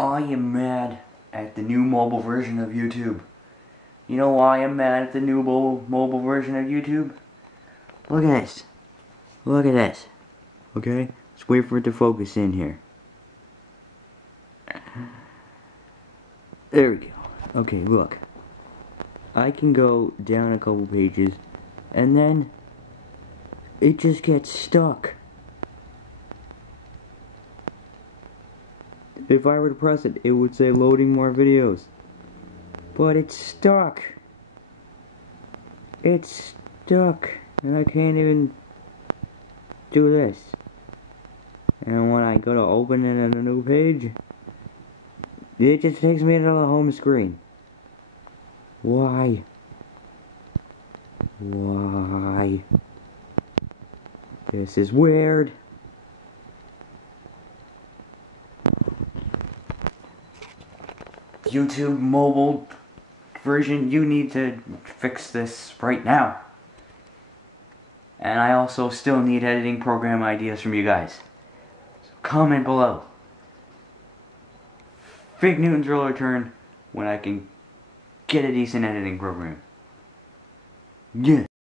I am mad at the new mobile version of YouTube. You know why I'm mad at the new mobile version of YouTube? Look at this. Look at this. Okay? Let's wait for it to focus in here. There we go. Okay, look. I can go down a couple pages, and then it just gets stuck. If I were to press it, it would say loading more videos. But it's stuck. It's stuck. And I can't even do this. And when I go to open it on a new page, it just takes me to the home screen. Why? Why? This is weird. YouTube mobile version, you need to fix this right now. And I also still need editing program ideas from you guys. So comment below. Fig Newtons will return when I can get a decent editing program. Yeah.